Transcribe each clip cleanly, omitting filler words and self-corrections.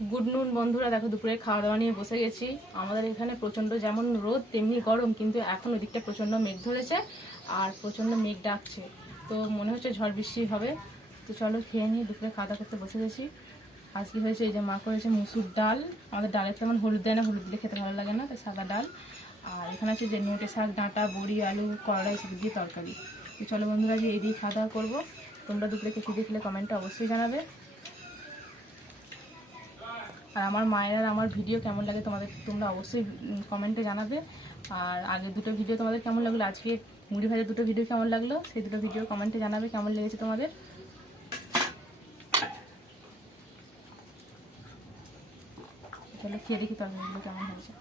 Good নুন বন্ধুরা, দেখো দুপুরে খাওয়া দাওয়া নিয়ে বসে গেছি। আমাদের এখানে প্রচণ্ড যেমন রোদ তেমনি গরম, কিন্তু এখন ওদিকটা প্রচণ্ড মেঘ ধরেছে আর প্রচণ্ড মেঘ ডাকছে, তো মনে হচ্ছে ঝড় বৃষ্টি হবে। তো চলো খেয়ে নিয়ে দুপুরে খাওয়া দাওয়া করতে বসে গেছি। আজকে হয়েছে এই যে মা করেছে মুসুর ডাল। আমাদের ডালে তেমন হলুদ দেয় না, হলুদ দিলে খেতে ভালো লাগে না, তাই সাদা ডাল। আর এখানে আছে যে নোটে শাক, ডাঁটা, বড়ি, আলু, করলা এসব দিয়ে তরকারি। তো চলো বন্ধুরা, যে এই দিয়ে খাওয়া দাওয়া করবো। তোমরা দুপুরে কে কী দেখলে কমেন্টে অবশ্যই জানাবে। আর আমার মায়ের আর আমার ভিডিও কেমন লাগে তোমরা অবশ্যই কমেন্টে জানাবে। আর আগের দুটো ভিডিও তোমাদের কেমন লাগলো, আজকে মুড়ি ভাজার দুটো ভিডিও কেমন লাগলো, সেই দুটো ভিডিও কমেন্টে জানাবে কেমন লেগেছে তোমাদের। চলো খেয়ে দেখি তরকারিগুলো কেমন হয়েছে।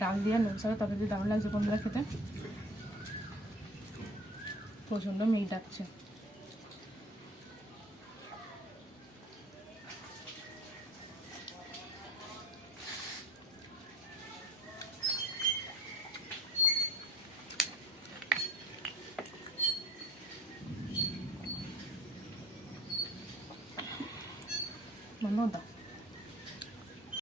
ডাল দিয়ে নোট শাকের তরকারি দিয়ে দারুণ লাগছে বন্ধুরা খেতে। প্রচণ্ড মেঘ ডাকছে। মনে